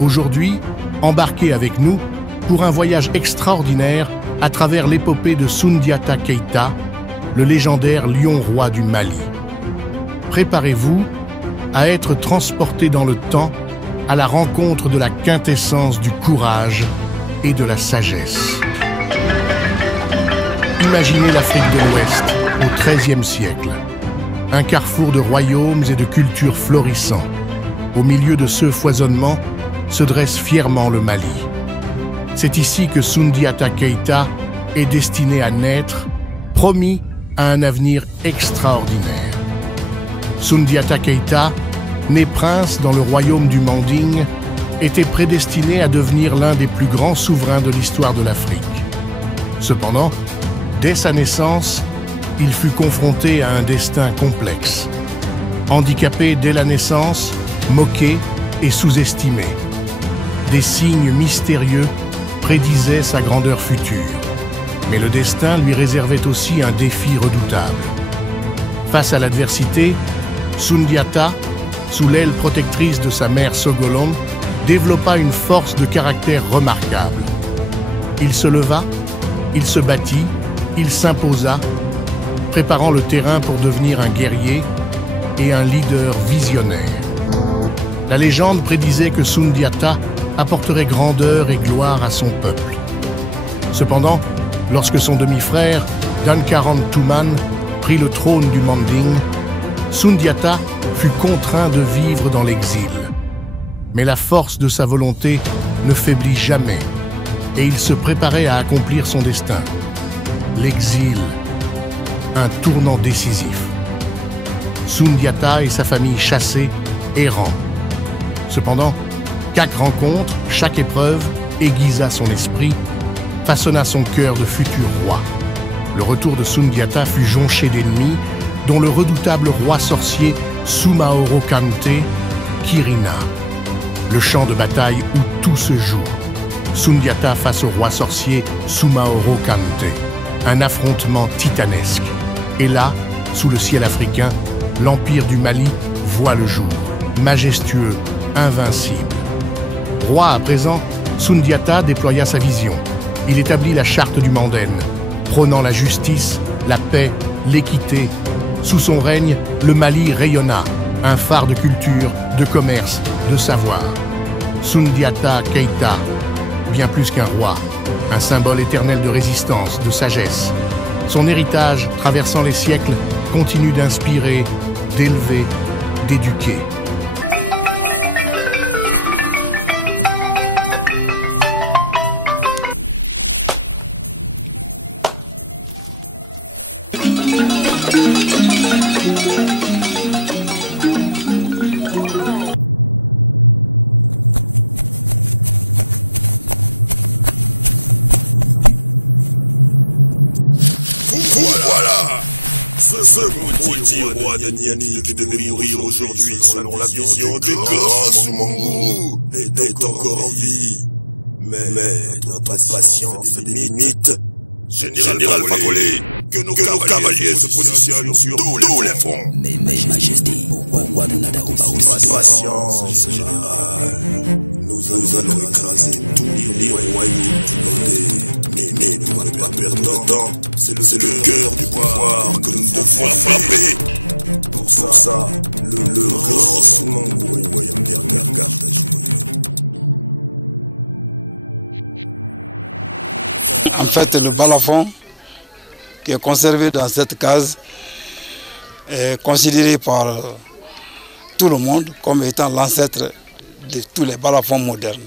Aujourd'hui, embarquez avec nous pour un voyage extraordinaire à travers l'épopée de Soundiata Keïta, le légendaire lion-roi du Mali. Préparez-vous à être transporté dans le temps à la rencontre de la quintessence du courage et de la sagesse. Imaginez l'Afrique de l'Ouest au XIIIe siècle, un carrefour de royaumes et de cultures florissants. Au milieu de ce foisonnement se dresse fièrement le Mali. C'est ici que Soundiata Keïta est destiné à naître, promis à un avenir extraordinaire. Soundiata Keïta, né prince dans le royaume du Manding, était prédestiné à devenir l'un des plus grands souverains de l'histoire de l'Afrique. Cependant, dès sa naissance, il fut confronté à un destin complexe. Handicapé dès la naissance, moqué et sous-estimé. Des signes mystérieux prédisaient sa grandeur future. Mais le destin lui réservait aussi un défi redoutable. Face à l'adversité, Soundiata, sous l'aile protectrice de sa mère Sogolon, développa une force de caractère remarquable. Il se leva, il se battit, il s'imposa, préparant le terrain pour devenir un guerrier et un leader visionnaire. La légende prédisait que Soundiata apporterait grandeur et gloire à son peuple. Cependant, lorsque son demi-frère, Dankaran Touman, prit le trône du Manding, Soundiata fut contraint de vivre dans l'exil. Mais la force de sa volonté ne faiblit jamais, et il se préparait à accomplir son destin. L'exil, un tournant décisif. Soundiata et sa famille chassés, errants. Cependant, chaque rencontre, chaque épreuve aiguisa son esprit, façonna son cœur de futur roi. Le retour de Soundiata fut jonché d'ennemis, dont le redoutable roi sorcier Soumaoro Kante, Kirina. Le champ de bataille où tout se joue. Soundiata face au roi sorcier Soumaoro Kante. Un affrontement titanesque. Et là, sous le ciel africain, l'empire du Mali voit le jour. Majestueux, invincible. Roi à présent, Soundiata déploya sa vision. Il établit la charte du Mandem, prônant la justice, la paix, l'équité. Sous son règne, le Mali rayonna, un phare de culture, de commerce, de savoir. Soundiata Keïta, bien plus qu'un roi, un symbole éternel de résistance, de sagesse. Son héritage, traversant les siècles, continue d'inspirer, d'élever, d'éduquer. Ce maudit roi de Niani qui devait mourir aujourd'hui selon la vision des grands Soumangourou est encore en vie. Mais notre patience a des limites. Général Fakolé, que nos cavaliers se positionnent sur tous les fronts. Mais Majesté, pourquoi nous n'attaquons pas aussi? Patience, général. Nous allons écraser tous les royaumes du Nordé. Mais pour ne pas perdre de temps, c'est le cœur du pouvoir que nous devons frapper. Pour ça, le grand Soumangourou garde à jouer. En fait, le balafon qui est conservé dans cette case est considéré par tout le monde comme étant l'ancêtre de tous les balafons modernes.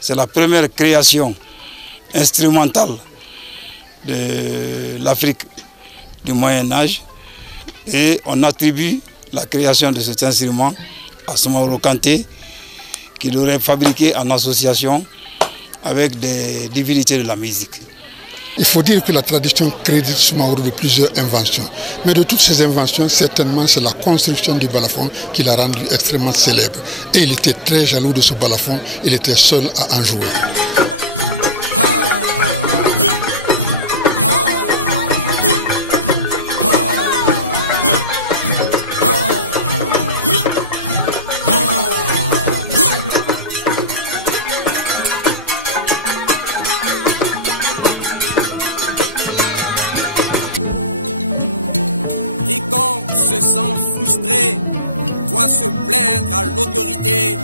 C'est la première création instrumentale de l'Afrique du Moyen-Âge et on attribue la création de cet instrument à Soumaoro Kante qui l'aurait fabriqué en association avec des divinités de la musique. Il faut dire que la tradition crédite Soumaoro de plusieurs inventions. Mais de toutes ces inventions, certainement c'est la construction du balafon qui l'a rendu extrêmement célèbre. Et il était très jaloux de ce balafon, il était seul à en jouer. plaindre à l'autorité,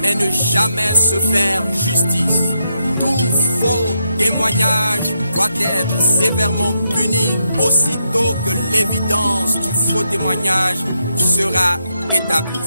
mais ne jamais se faire justice. Tout faux témoignage doit être sévèrement puni aussitôt que l'évidence du faux témoignage sera établie.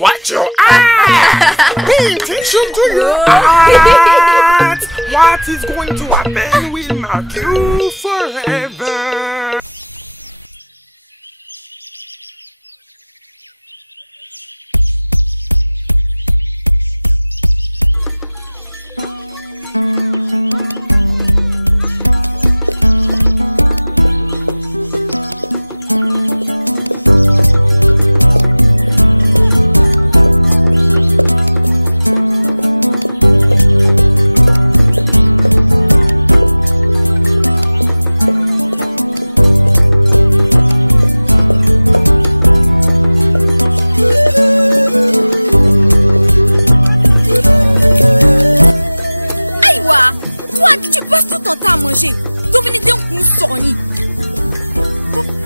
Watch your eyes! Pay attention to your eyes! What is going to happen will mark you forever!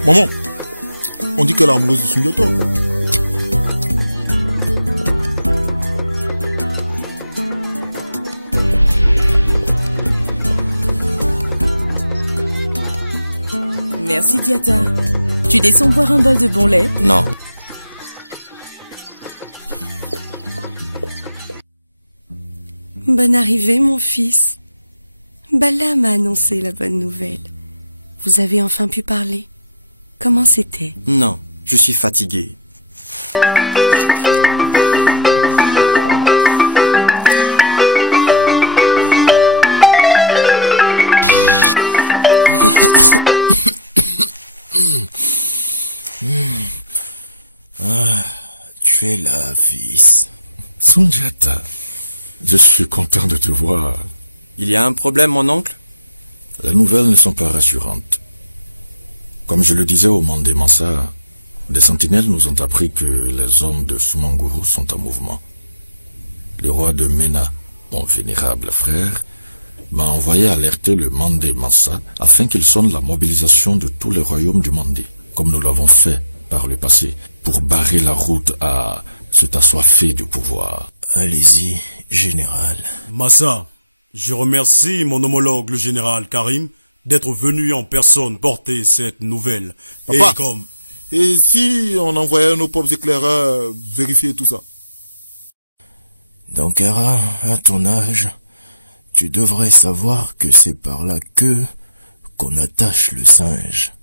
Maman, on dit qu'elle est amoureuse de Sundiata. Merci Diata. Tu descends boire un bol de bon lait? Non. Bonne arrivée mon fils. Bala m'a annoncé la bonne nouvelle. Vous avez enfin pu parler. Comment c'était? Non, je suis fatigué. Tu es là, fils. Sundiata, je suis content de te voir. Il y a un problème, mon oncle? Les nouvelles ne sont pas rassurantes. Comme je le disais au Mandé Mansa, des sentinelles nous ont appris que les hommes de Soumanguru sont en mouvement. Le roi de Mena, mon vénérable frère, m'a envoyé alerter le Mandé Mansa afin qu'il sonne la mobilisation de tous les royaumes du Mandé, comme nous l'avons fait par le passé, pour barrer la route à cet assoiffé du pouvoir. Allez-y, général. Massa, je remercie mon homologue, le général Karim, d'être venu en personne porter cette nouvelle. Papa, et si on envoyait nos propres éclaireurs vérifier tout ça? Dankara, à ton âge, tu devrais savoir que c'est par la queue qu'on attache le singe.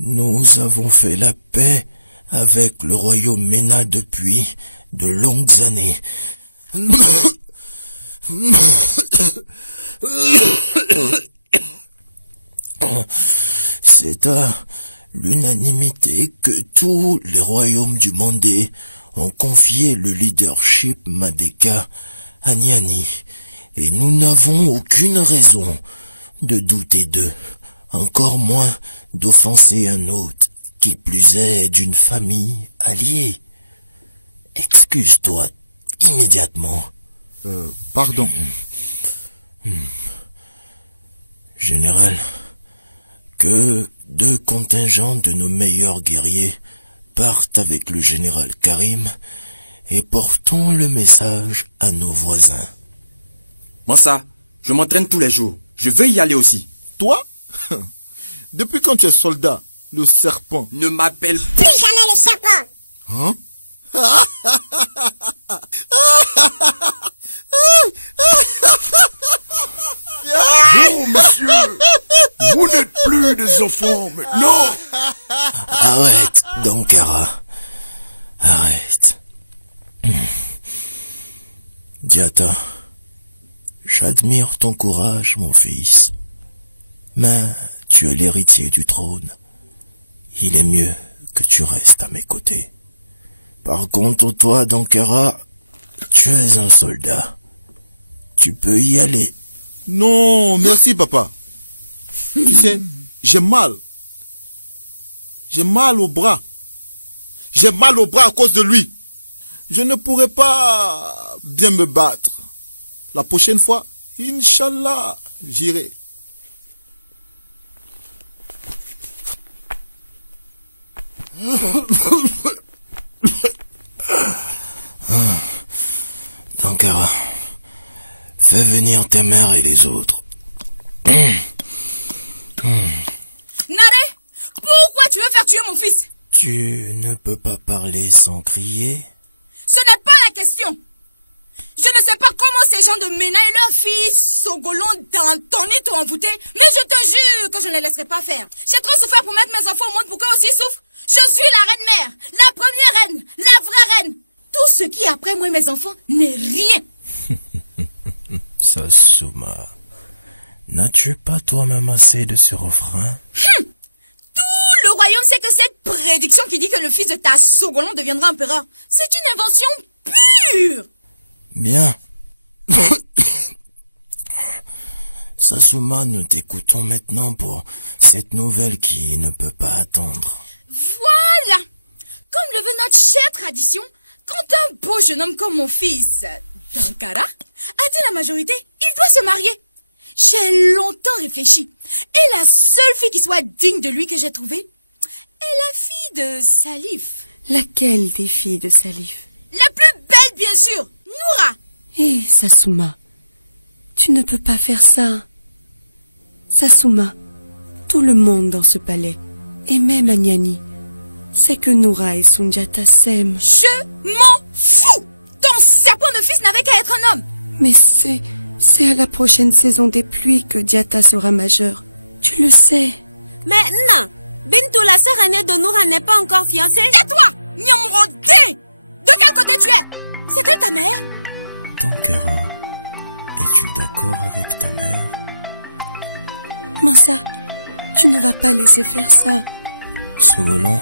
Nous avons fait la paix avec le royaume Mena depuis de longues années. C'est à l'unanimité que tous les royaumes du Mandé ont confié le leadership Madeka à Niani, et nous n'avons aucune raison de douter d'eux, encore moins d'offenser un hôte, qui plus est d'une famille alliée. Excuse-toi immédiatement. Pardon. Général, que 2 contingents de nos meilleurs guerriers partent avec le général Karim et portons le message à nos voisins. Mansa, je m'entraîne tous les jours. Je veux y aller aussi. Toi? Depuis quand tu es soldat, le serpent? Ne m'appelle plus jamais le serpent. Hein? Non, monsieur, vous n'êtes plus des enfants maintenant. Arrête, Dankara. Arrête. Diata, j'admire ton courage, mon fils. Mais tu es l'héritier du trône. Il est mieux que tu restes à mes côtés. Par contre, toi, Dankara, tu es un soldat. Tu peux y aller. Non, merci papa. Tu sais, j'ai mal. J'ai mal au bras. J'ai mal au bras à cause de lui. Je ne pourrai pas bien me battre. La prochaine fois, Inch'Allah, j'irai. Dankara, fais venir tes mères et les autres. Naré, pourquoi tu veux faire tuer mon fils? Tu ne peux pas parler sans crier. Ce n'est pas la question. Je ne sais pas comment ces gens de Mena et leur fils Sogolon d'Antony t'ont envoûté, mais je te jure que je ne les laisserai pas faire. J'ai trop souffert pour mettre mes enfants au monde pour qu'eux aussi souffrent. Je suis la reine-mère, la première reine, la vraie reine. Tout ce qui est après moi et mes enfants n'est rien. Sassouma, n'as-tu pas toi-même assez de ce refrain? Tout le royaume sait que cette prédiction qui dit que le fils de ta Sogolon deviendra empereur, c'est une invention pure. Bien. Sassouma, nous t'écoutons maintenant pour cette nouvelle qui ne peut pas attendre. Voilà. Comme le veut notre chère tradition, quand un beau jeune homme comme mon fils, Dankara, atteint la majorité, il doit se marier. J'ai longtemps réfléchi. Et la seule fille qui soit digne de lui que j'ai trouvée est la fille de Salif. Laquelle des filles de Salif? La plus belle, bien sûr, Noura. Hé, Sassouma, tu ne peux pas faire ça. Sassouma, tout le monde dans ce palais, et même Agnani, sait que Noura et Sundiata s'aiment. Je m'en fous. Ton serpent de fils n'avait qu'à être un homme. Mais c'est à la prochaine saison des pluies que Diata sera majeure. Tu le sais. Mais non, Bintou, la sœur aînée de Noura, n'est pas encore fiancée. Tais-toi, Nyamurodi. De quel côté tu es? C'est elle ta mère? Dankara, es-tu d'accord avec ta mère? Mansa, tu ne vas pas laisser faire ça. Sogolon,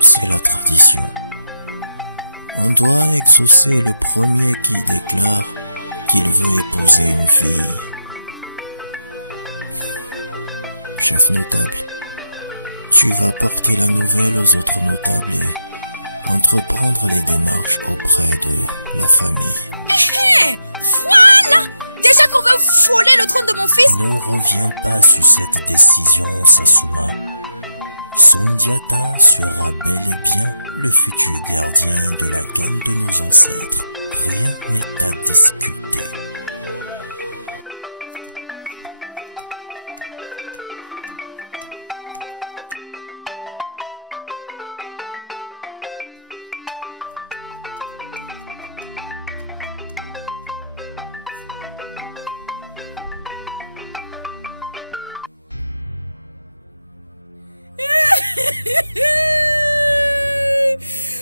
c'est la tradition. On doit exaucer le premier qui déclare qu'il veut épouser une fille. Chef notable, tu vas porter la nouvelle aux autres notables et entreprendre les démarches auprès de la famille. Voilà! Déjà qu'on veut voler le trône de mon fils? Ne reviens pas sur cette décision, Sassouma. Sundiata sera bel et bien le futur gardien de la gamme de nos ancêtres. Rien n'est à discuter.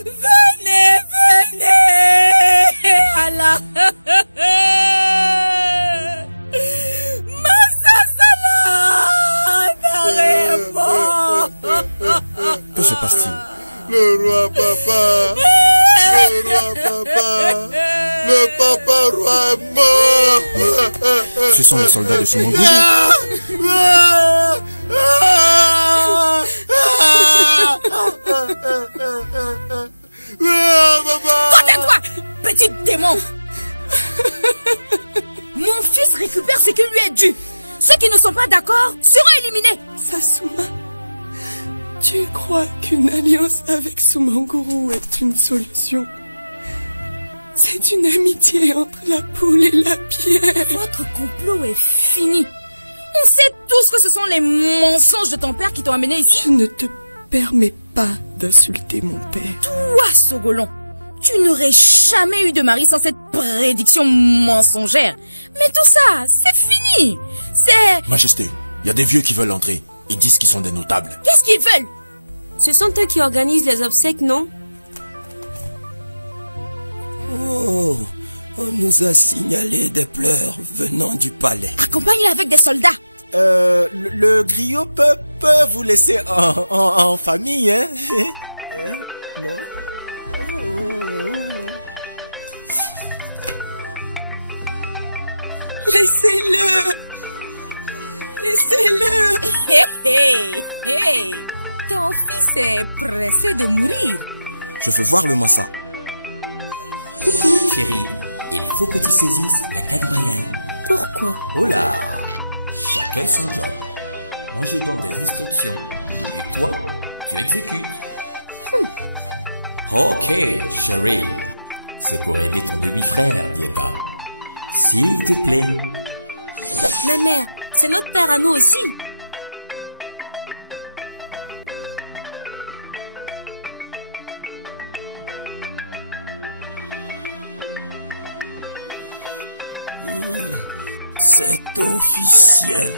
Venez, venez. Alors. Que se passe-t-il? Le roi papa. Le roi papa. Le papa roi est mort. Ce sont les soldats de Sumongourou. Contente-toi, petit démon. Mon fils récupère ce qui lui est dû. Ceux qui ne sont pas d'accord seront éliminés. Sassouma, tu crois qu'une alliance avec Sumongourou est une solution? C'est une amitié entre la poule et la pierre. Votre complot est fini. On sait tous que ce sont les mensonges de ton père qui t'ont amené ici. Je ne te permets pas d'insulter mon père. Toi, Sogolon, tu n'aurais jamais eu de mari sans cette prédiction mensongère. Mais tout ça, c'est fini. C'est... Majesté, il y a des vieux qui veulent entrer. Ils disent qu'ils sont des notables. Qu'est-ce qu'ils veulent? Ce sont eux qui organisent les obsèques, non? Oh, on nous a signalé des pleurs venant du palais. Accompagne-les avec des soldats. Le griot peut vous laisser en famille, hein? Non? Laissez-le! Laissez-le! Hey! Ton fils est pressé de mourir. Je veux voir le massa. Chérie, il faut que tu saisisses la cadre royale. Pourquoi? Oh là! Chacun son job. Moi je donne des instructions. Et toi, tu exécutes. Ok, chérie. C'est pour aider ton demi-frère, Dieta. S'il te plaît. Mais mère, c'est notre père à nous aussi. C'est officiel.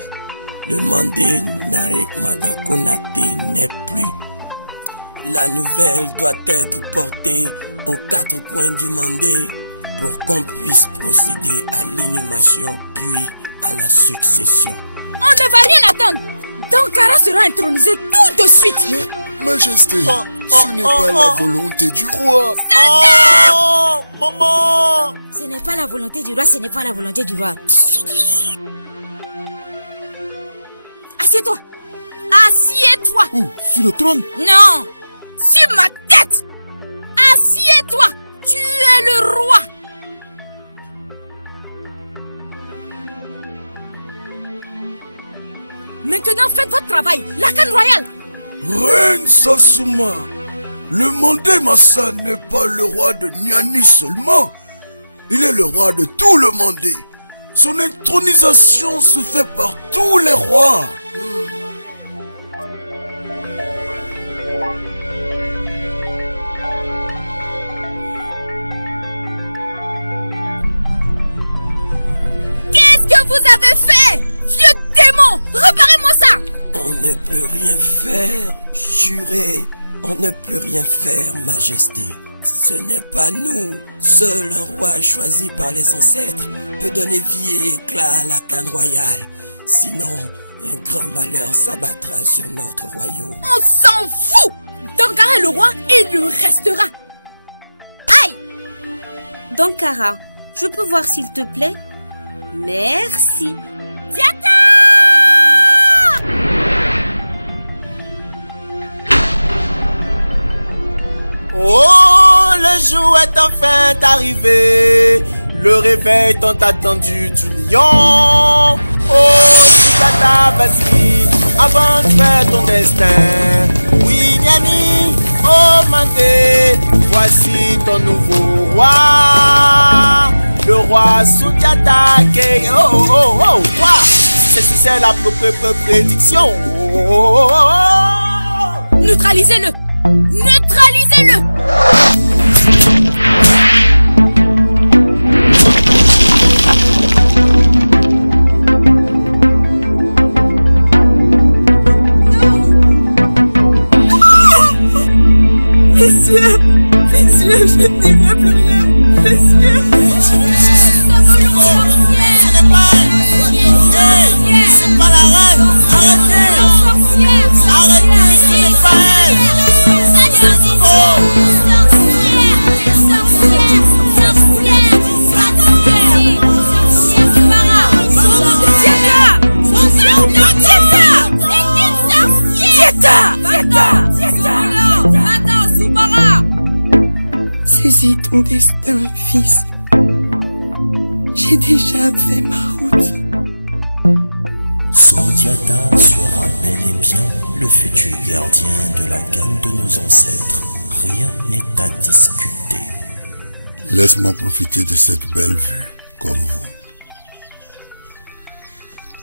Le Mandé Narek Madame Konate n'est plus. La nouvelle doit être portée aux 4 coins du Mandé pour qu'on puisse procéder à l'inhumation puis à la succession. On ne va rien attendre. Dankara sera intronisé tout de suite. Mais, Majesté, ce n'est pas la volonté du roi. Oh, maman! Ce n'est pas la volonté du roi, ce n'est pas la volonté du roi. Assieds-toi. Assieds-toi. Où? Sur le trône? Non. Sur ma tête. Assieds-toi. Tu es le roi. Maintenant, faites votre travail. La canne royale. Reine Sassouma, le Mandé Massa n'est pas le roi de Nyani seulement. Il est le roi de tout le Mandé. Son intronisation se fait par tous les rois. Qu'est-ce que vous avez fait? Vieux démon, réparez-moi ça. On ne peut rien faire, juré. On ne peut rien faire, Majesté. Ce n'est pas nous. Seul un roi choisi par les ancêtres peut donner vie et éclat à la canne royale. Sinon, un grand malheur s'abattra sur notre royaume. On s'en fout. Dankara est le roi et il le restera. Aïe. Dankara, je peux voir s'il te plaît? Merci. Dieta! Oh, le jour est enfin arrivé, le réveil tant attendu du lion. Oh, Sugata, vas-y, avance ton destin. Oui, Nyani, oh Mandé, voici ton nouveau roi. Le roi Sugata, oh, quoi? C'est la propre prédiction. Neutralisez-le. Neutralisez-le. Messieurs, je ne dirai plus rien. Messieurs. C'est pas la reine. Arrêtez. Arrêtez, ce n'est pas elle. Saisis ton destin, fils. J'ai déjà fait ma route. Sundiata sera bel et bien le futur gardien de la canne de nos ancêtres. Rien n'est à discuter. Laisse-moi profiter de cette belle vue, comme vous.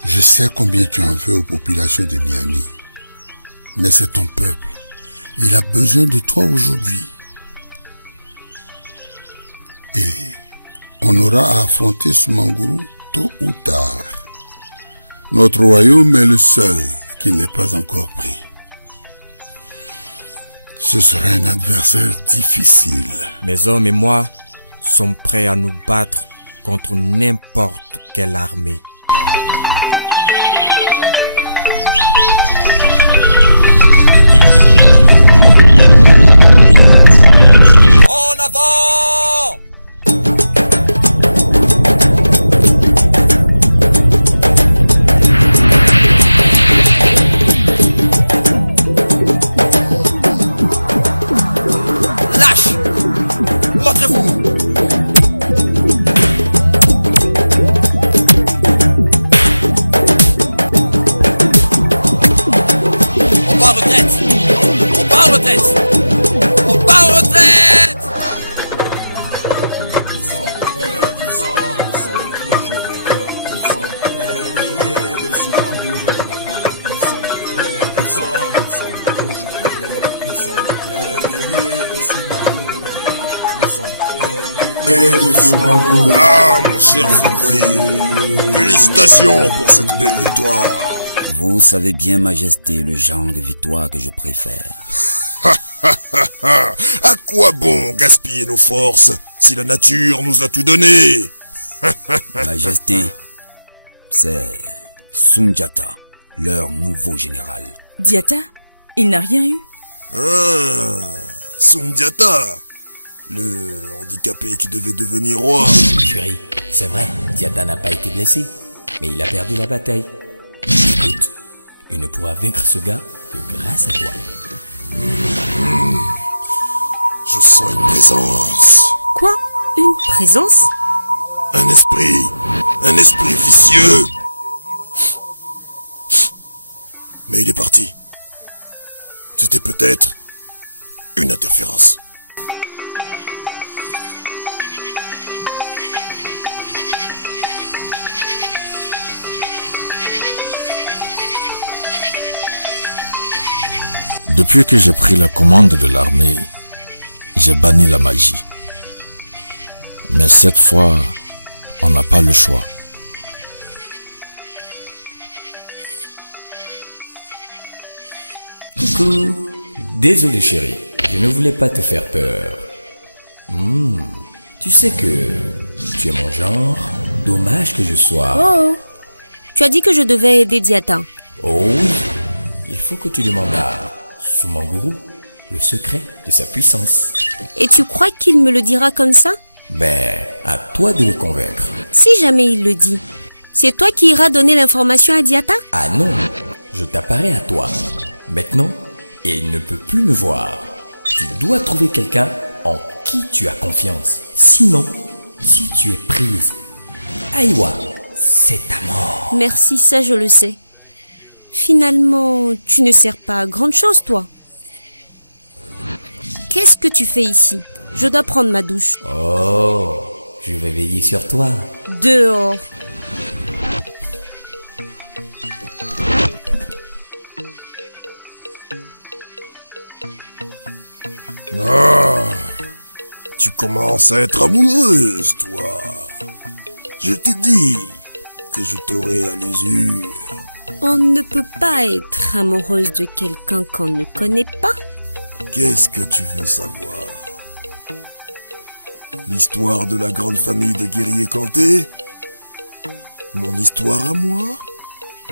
Je sais combien tu en veux aux populations de Nyani. Mais c'est ton peuple. Il a besoin de toi aujourd'hui. Et on aura à affronter ce Mangourou tôt ou tard. Notre royaume est le seul qui n'est pas encore pris. Ce sera un adversaire difficile. Mes hommes et moi sommes prêts à nous battre contre n'importe quelle armée. en retraite. On part en retraite. On part en retraite. Ah, mon cher Fakoly, félicitations pour cette belle victoire. Vous savez bien, Majesté, le genre de victoire que je préfère. À quoi bon gaspiller nos forces si la nature nous a tout donné? Majesté, c'est Sundiata, leur nouveau général. Diata, il n'a rien eu. Ah, Sundiata, le handicapé qui devait devenir roi. Chérie, c'est vrai, Diata n'a pas été blessé, mais il a perdu la bataille. Écoute, il ne pourra vaincre ce gars que grâce à toi. Je sens une présence. Quoi? Une présence? Un esprit vicieux. Mais il est parti. C'était peut-être une interférence. Depuis que j'ai pris la commande de l'armée, j'ai banni la magie. Mais cette fois, on n'a pas le choix. Coucou. Désolé chérie, je ne voulais pas te faire peur. Tu sais que tu es mon genre, dommage que je sois... Oh, tu as dit que je devais aider Diata. Oh oui, il faut que tu demandes à Sumanguru le secret de sa puissance. Et tu crois qu'il me le dira comme ça? Ben, à toi de le convaincre. Si jamais il le dit, c'est toi qui iras donner l'information à Diata? Ah non, je t'apparais à toi. Maintenant, il ne peut plus me voir. Tu dois trouver quelqu'un en qui tu as confiance. Sinon, si tu es prise, Aïwa, c'est ta mort. Merci, ça je le sais. Finalement, tu ne sers pas à grande chose, toi. Qu'est-ce que tu fais ici? Je dois prendre ma douche. Oh, je vais veiller sur toi. Dehors. Ah, tu commences à être amoureuse, toi. Je t'ai dit que je t'aurais à l'usure. On ne peut pas être amoureuse de quelqu'un qu'on ne connaît pas. Qu'est-ce que tu veux savoir? L'histoire de la grande famille de guerriers Kanté? Mon histoire à moi?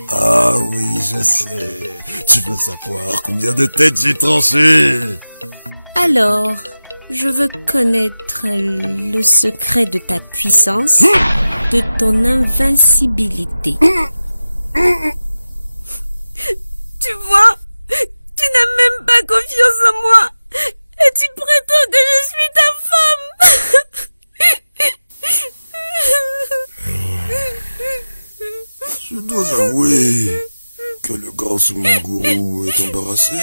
Ah oui, je sais. Tu veux savoir combien de têtes j'ai tranchées? Alors, je veux connaître le secret de ta puissance, de ton invincibilité. Tu vois, tu n'as même pas confiance en moi. Et tu prétends que je suis ta femme. Je dois avouer que le grand Sumanguru est embarrassé.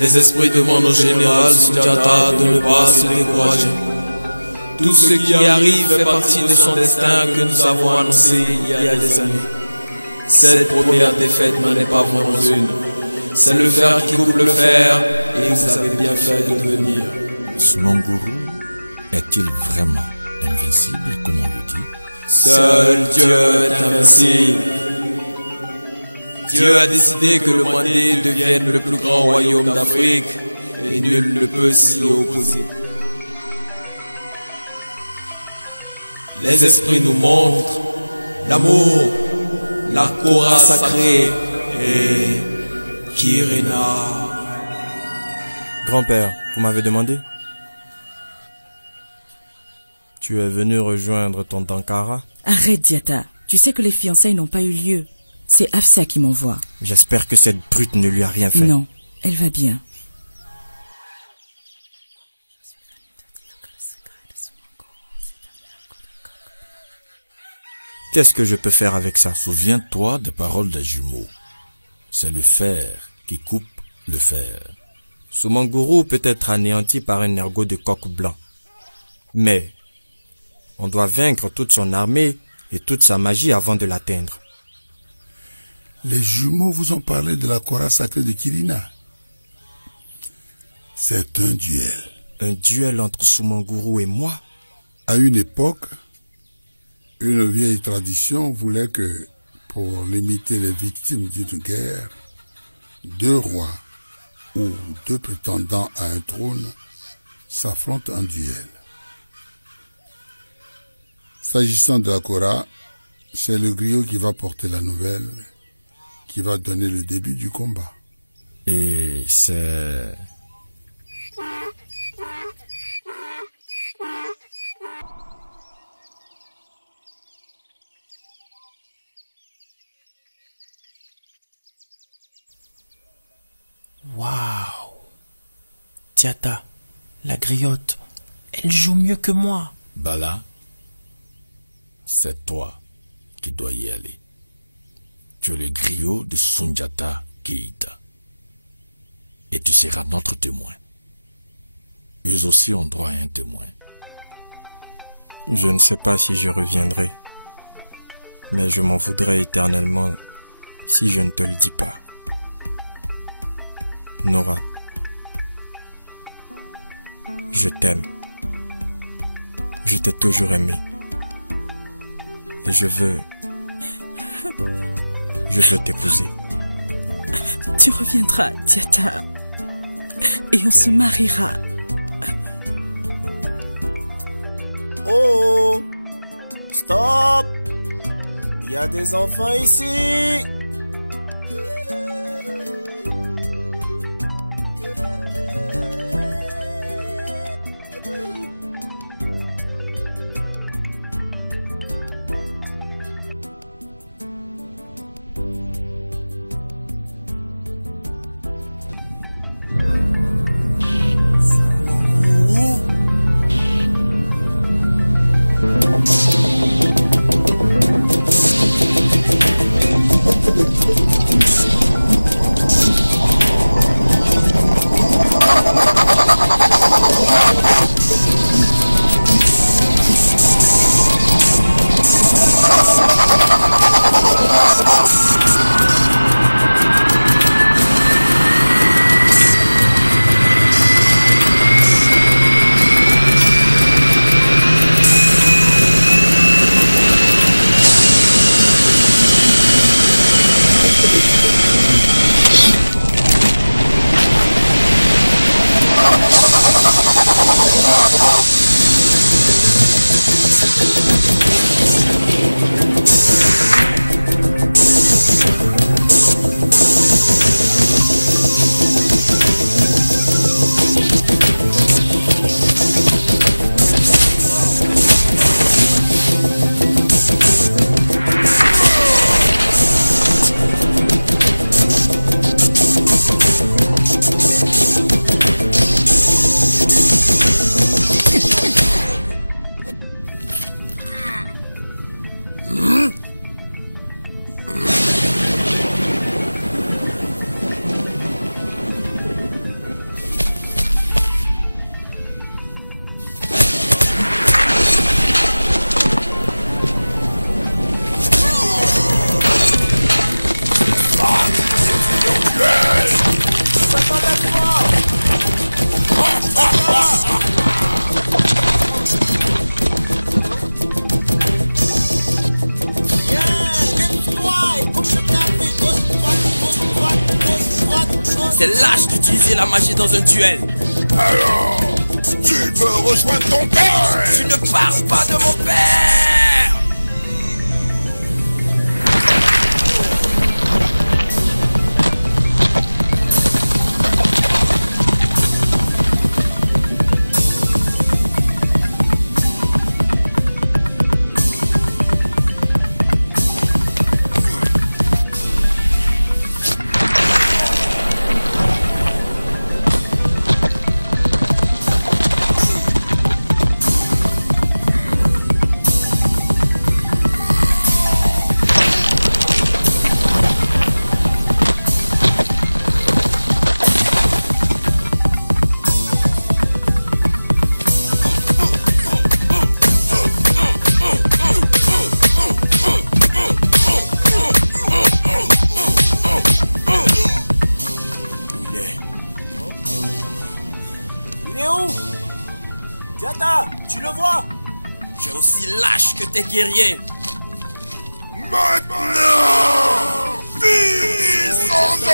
Les esprits demandent au général Sundiata de ne pas se décourager. Tout ce qui arrive fait partie de son destin que nous avons annoncé il y a des années. Cette première défaite n'en est pas vraiment une. C'est le fer qui coupe le fer, et vous avez bien fait de venir. Sumanguru est-il vraiment invincible comme on le dit? Seul Dieu est invincible. Dieu a décidé que le Mandé devienne le plus grand royaume d'Afrique, et nul ne peut s'y opposer. Les esprits nous montrent l'amour, la Kora sacrée et Kirina. Grand-père, vous m'avez demandé? Tu es venu rejoindre ton Dankara? Arrête, Diata. Tu sais que les fiançailles n'ont pas eu lieu. C'est Afsa qui m'envoie. J'espère que cette brute ne lui a rien fait. Non, elle va bien. Qu'est-ce que je peux faire avec ça? Souviens-toi des paroles des jumeaux. C'est le fer qui coupe le fer. Soumanguru peut être anéanti par un ergot de coq blanc. Mais on doit vaincre toute son armée et toute sa magie avant de l'atteindre. Les jumeaux vous ont parlé de la Kora sacrée de Kirina. C'est un duel. Un duel entre Soumanguru et moi? À une époque, une vieille tradition voulait que, pour limiter les victimes d'une guerre, 2 rois ou 2 prétendants à un trône s'affrontent en duel. S'agissant de la Kora, c'est le griot qui va porter la nouvelle, qui va donner le début du combat. Et c'est... Waouh! Diata, la griotte, elle joue mieux que moi. Bala, c'est toi qui dois y aller. Tu es le griot de Sundiata Keita. Et tu seras notre témoin. Eux aussi ont droit à un témoin. Je ne sais pas si je reviendrai, mais je m'en voudrais éternellement si je ne te le dis pas. Nora, je t'aime. Je t'ai toujours aimé. Et je veux t'épouser. Tu reviendras, Diata. Et on se mariera. Oh! Stop! Il y a des enfants ici! C'est lâche d'utiliser la magie dans un duel. Alors, tu veux rejoindre ton père? Tu ne parles pas de mon père. Diata, tu le vois? Tu es aussi lâche que tes guerriers. Maintenant, finissons-en.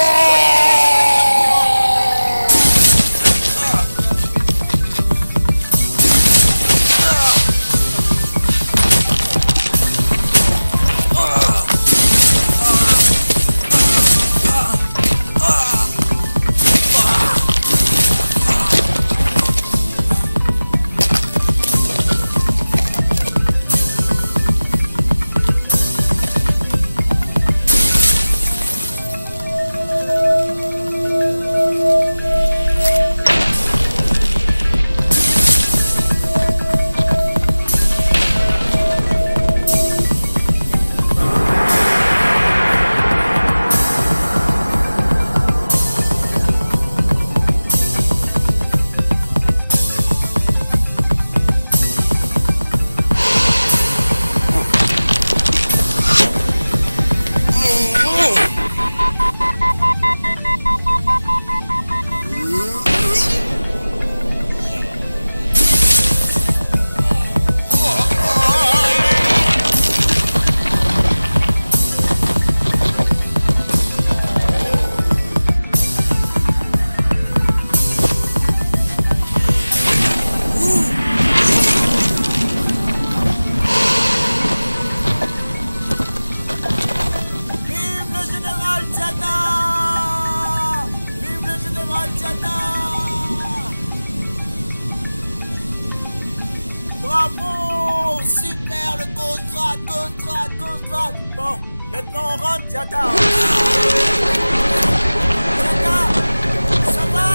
Bravo! Super, le gauche droite, gauche droite, gauche droite. Bon, maintenant on rentre, Diata. Diata, ça va?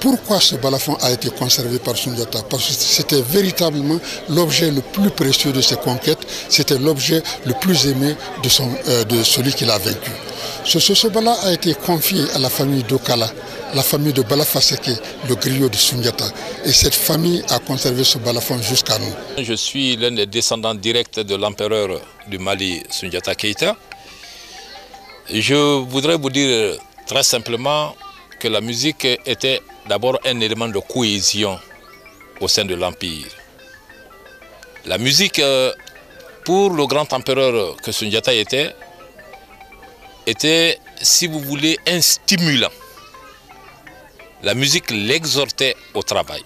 Pourquoi ce balafon a été conservé par Sundiata? Parce que c'était véritablement l'objet le plus précieux de ses conquêtes, c'était l'objet le plus aimé de celui qu'il a vaincu. Ce Sosobala a été confié à la famille d'Okala, la famille de Balafaseke, le griot de Sundiata. Et cette famille a conservé ce balafon jusqu'à nous. Je suis l'un des descendants directs de l'empereur du Mali, Sundiata Keïta. Je voudrais vous dire très simplement que la musique était d'abord un élément de cohésion au sein de l'Empire. La musique, pour le grand empereur que Sundiata était, si vous voulez, un stimulant. La musique l'exhortait au travail.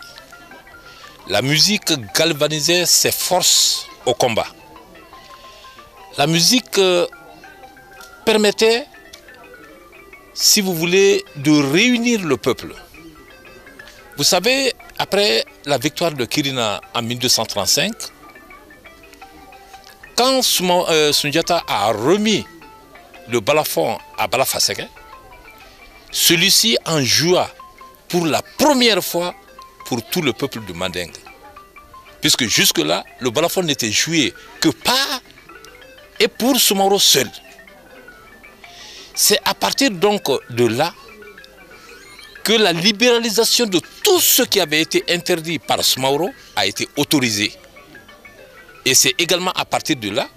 La musique galvanisait ses forces au combat. La musique permettait, si vous voulez, de réunir le peuple. Vous savez, après la victoire de Kirina en 1235, quand Sundiata a remis le balafon à Balafaseke, celui-ci en joua pour la première fois pour tout le peuple de Mandingue. Puisque jusque-là, le balafon n'était joué que par et pour Soumoro seul. C'est à partir donc de là que la libéralisation de tout ce qui avait été interdit par Soumaoro a été autorisée. Et c'est également à partir de là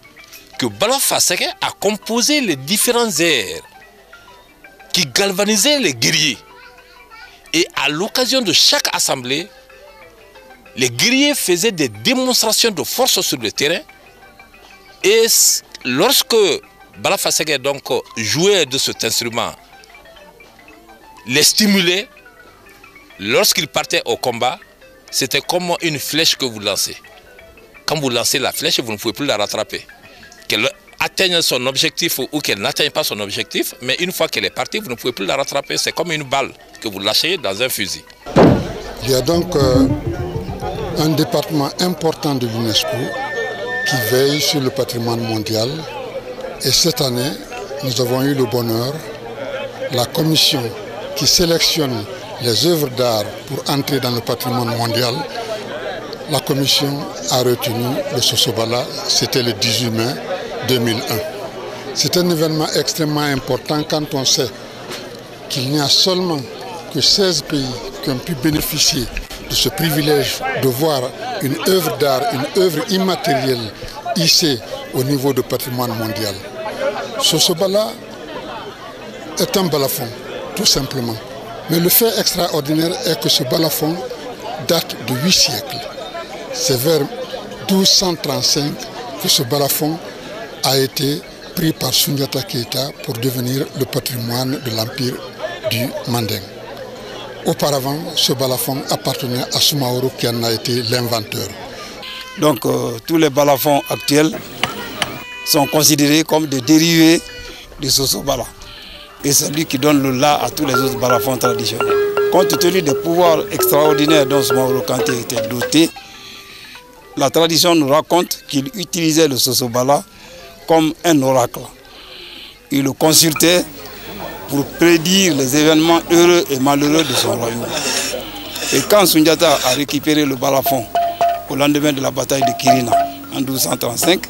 que Bala Faseke a composé les différents airs qui galvanisaient les guerriers. Et à l'occasion de chaque assemblée, les guerriers faisaient des démonstrations de force sur le terrain. Et lorsque Bala Faseke donc jouait de cet instrument, les stimulait, lorsqu'il partait au combat, c'était comme une flèche que vous lancez. Quand vous lancez la flèche, vous ne pouvez plus la rattraper. Qu'elle atteigne son objectif ou qu'elle n'atteigne pas son objectif, mais une fois qu'elle est partie, vous ne pouvez plus la rattraper. C'est comme une balle que vous lâchez dans un fusil. Il y a donc un département important de l'UNESCO qui veille sur le patrimoine mondial. Et cette année, nous avons eu le bonheur, la commission qui sélectionne les œuvres d'art pour entrer dans le patrimoine mondial, la commission a retenu le Sosobala, c'était le 18 mai 2001. C'est un événement extrêmement important quand on sait qu'il n'y a seulement que 16 pays qui ont pu bénéficier de ce privilège de voir une œuvre d'art, une œuvre immatérielle hissée au niveau du patrimoine mondial. Sosobala est un balafon, tout simplement. Mais le fait extraordinaire est que ce balafon date de 8 siècles. C'est vers 1235 que ce balafon a été pris par Soundiata Keita pour devenir le patrimoine de l'empire du Manding. Auparavant, ce balafon appartenait à Soumaoro qui en a été l'inventeur. Donc tous les balafons actuels sont considérés comme des dérivés du Sosobala. Et c'est lui qui donne le la à tous les autres balafons traditionnels. Compte tenu des pouvoirs extraordinaires dont Soumaoro Kanté était doté, la tradition nous raconte qu'il utilisait le Sosobala comme un oracle. Il le consultait pour prédire les événements heureux et malheureux de son royaume. Et quand Soundiata a récupéré le balafon au lendemain de la bataille de Kirina en 1235,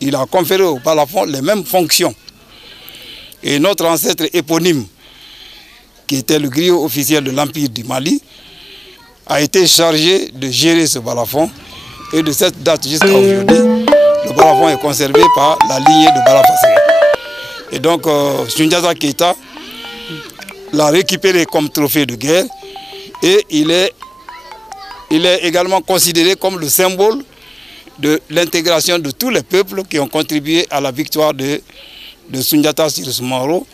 il a conféré au balafon les mêmes fonctions. Et notre ancêtre éponyme, qui était le griot officiel de l'Empire du Mali, a été chargé de gérer ce balafon. Et de cette date jusqu'à aujourd'hui, le balafon est conservé par la lignée de Bala Faseke. Et donc, Soundiata Keita l'a récupéré comme trophée de guerre et il est également considéré comme le symbole de l'intégration de tous les peuples qui ont contribué à la victoire de Soundiata sur Soumaoro.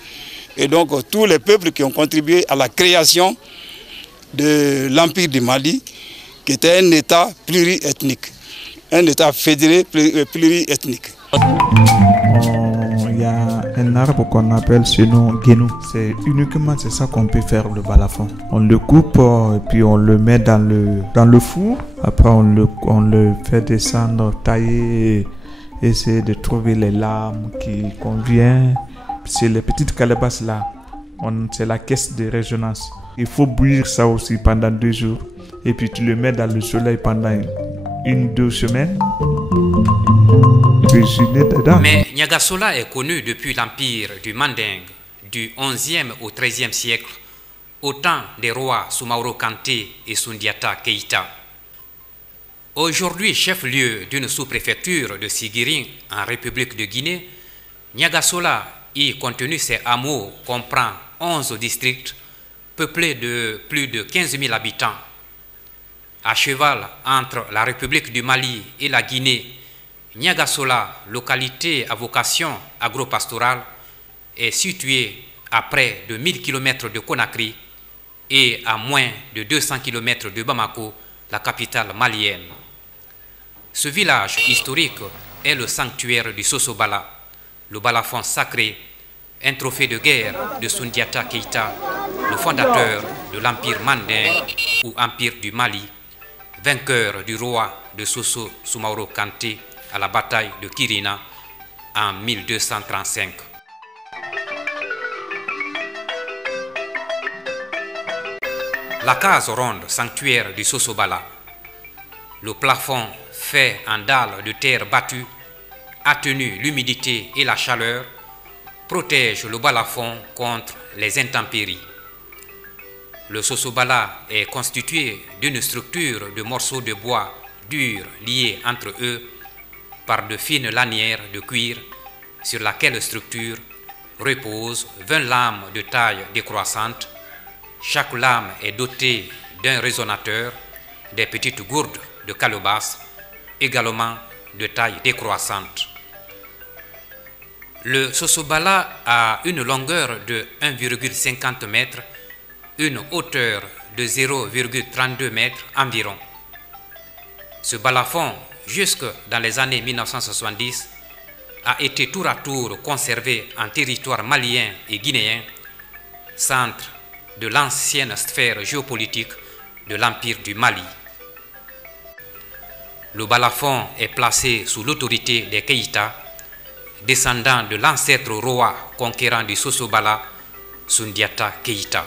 Et donc, tous les peuples qui ont contribué à la création de l'Empire du Mali, qui était un État pluriethnique, un État fédéré pluriethnique. Il y a un arbre qu'on appelle chez nous guénou. C'est uniquement ça qu'on peut faire le balafon. On le coupe et puis on le met dans le four. Après on le fait descendre, tailler, essayer de trouver les lames qui conviennent. C'est les petites calebasses là. C'est la caisse de résonance. Il faut bouillir ça aussi pendant 2 jours. Et puis tu le mets dans le soleil pendant 1-2 semaines. Mais Niagasola est connu depuis l'empire du Manding du 11e au 13e siècle, au temps des rois Soumaoro Kanté et Soundiata Keita. Aujourd'hui chef-lieu d'une sous-préfecture de Sigiring en République de Guinée, Niagasola, y compte tenu ses hameaux, comprend 11 districts peuplés de plus de 15 000 habitants. À cheval entre la République du Mali et la Guinée, Niagasola, localité à vocation agro-pastorale, est située à près de 1000 km de Conakry et à moins de 200 km de Bamako, la capitale malienne. Ce village historique est le sanctuaire du Sosobala, le balafon sacré, un trophée de guerre de Soundiata Keita, le fondateur de l'Empire Manding ou Empire du Mali, vainqueur du roi de Soso Soumaoro Kanté à la bataille de Kirina en 1235. La case ronde, sanctuaire du Sosobala. Le plafond fait en dalles de terre battue, atténue l'humidité et la chaleur, protège le balafon contre les intempéries. Le sosobala est constitué d'une structure de morceaux de bois durs liés entre eux par de fines lanières de cuir sur laquelle structure reposent 20 lames de taille décroissante. Chaque lame est dotée d'un résonateur, des petites gourdes de calebasse, également de taille décroissante. Le sosobala a une longueur de 1,50 m, une hauteur de 0,32 m environ. Ce balafon, jusque dans les années 1970, a été tour à tour conservé en territoire malien et guinéen, centre de l'ancienne sphère géopolitique de l'Empire du Mali. Le balafon est placé sous l'autorité des Keïta, descendants de l'ancêtre roi conquérant du Sosobala, Soundiata Keïta.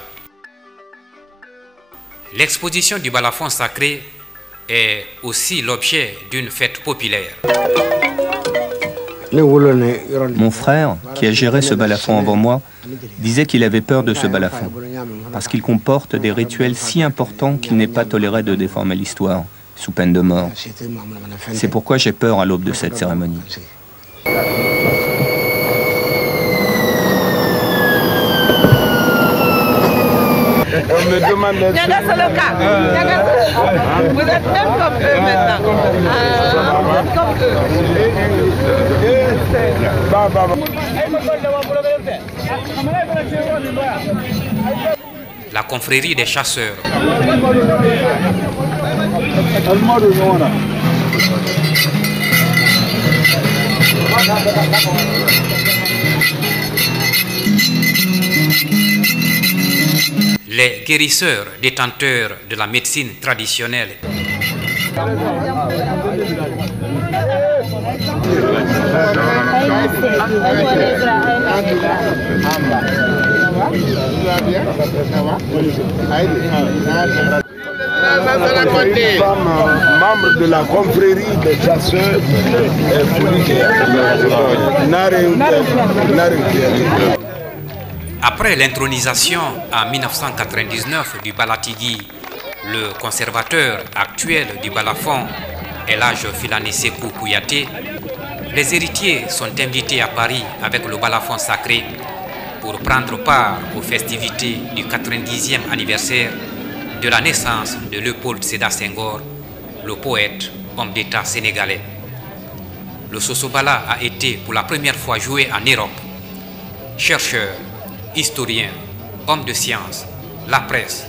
L'exposition du balafon sacré est aussi l'objet d'une fête populaire. Mon frère, qui a géré ce balafon avant moi, disait qu'il avait peur de ce balafon, parce qu'il comporte des rituels si importants qu'il n'est pas toléré de déformer l'histoire, sous peine de mort. C'est pourquoi j'ai peur à l'aube de cette cérémonie. On me demande vous êtes même comme eux maintenant. Vous êtes comme eux. La confrérie des chasseurs. Les guérisseurs détenteurs de la médecine traditionnelle. Membre de la confrérie des chasseurs Après l'intronisation en 1999 du Balatigui, le conservateur actuel du balafon, Elhadj Filani Sékou Kouyaté, les héritiers sont invités à Paris avec le balafon sacré pour prendre part aux festivités du 90e anniversaire de la naissance de Léopold Sédar Senghor, le poète, homme d'État sénégalais. Le sosobala a été pour la première fois joué en Europe. Chercheurs, historiens, hommes de science, la presse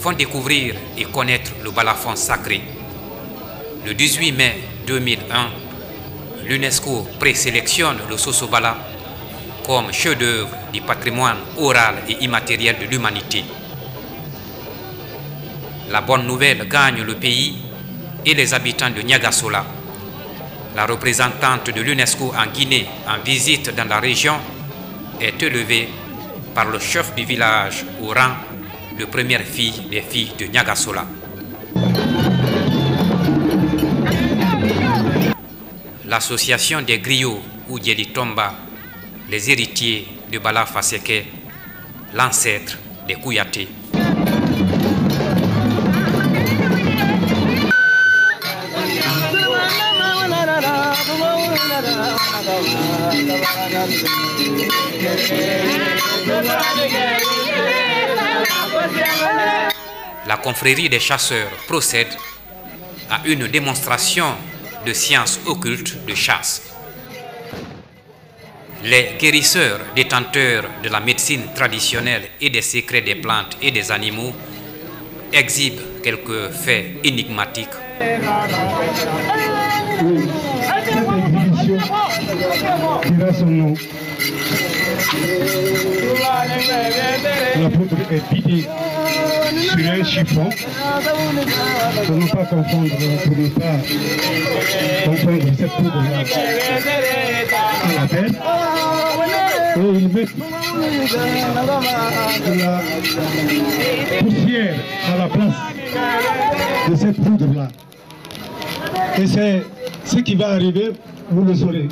font découvrir et connaître le balafon sacré. Le 18 mai 2001, l'UNESCO présélectionne le sosobala comme chef-d'œuvre du patrimoine oral et immatériel de l'humanité. La bonne nouvelle gagne le pays et les habitants de Niagasola. La représentante de l'UNESCO en Guinée en visite dans la région est élevée par le chef du village au rang de première fille des filles de Niagasola. L'association des griots ou Tomba, les héritiers de Bala Faseke, l'ancêtre des Kouyaté. La confrérie des chasseurs procède à une démonstration de sciences occultes de chasse. Les guérisseurs détenteurs de la médecine traditionnelle et des secrets des plantes et des animaux exhibent quelques faits énigmatiques. Dira son nom. La poudre est vidée sur un chiffon pour ne pas confondre, cette poudre à la bête. Et ils mettent de la poussière à la place de cette poudre-là. Et c'est ce qui va arriver, vous le saurez.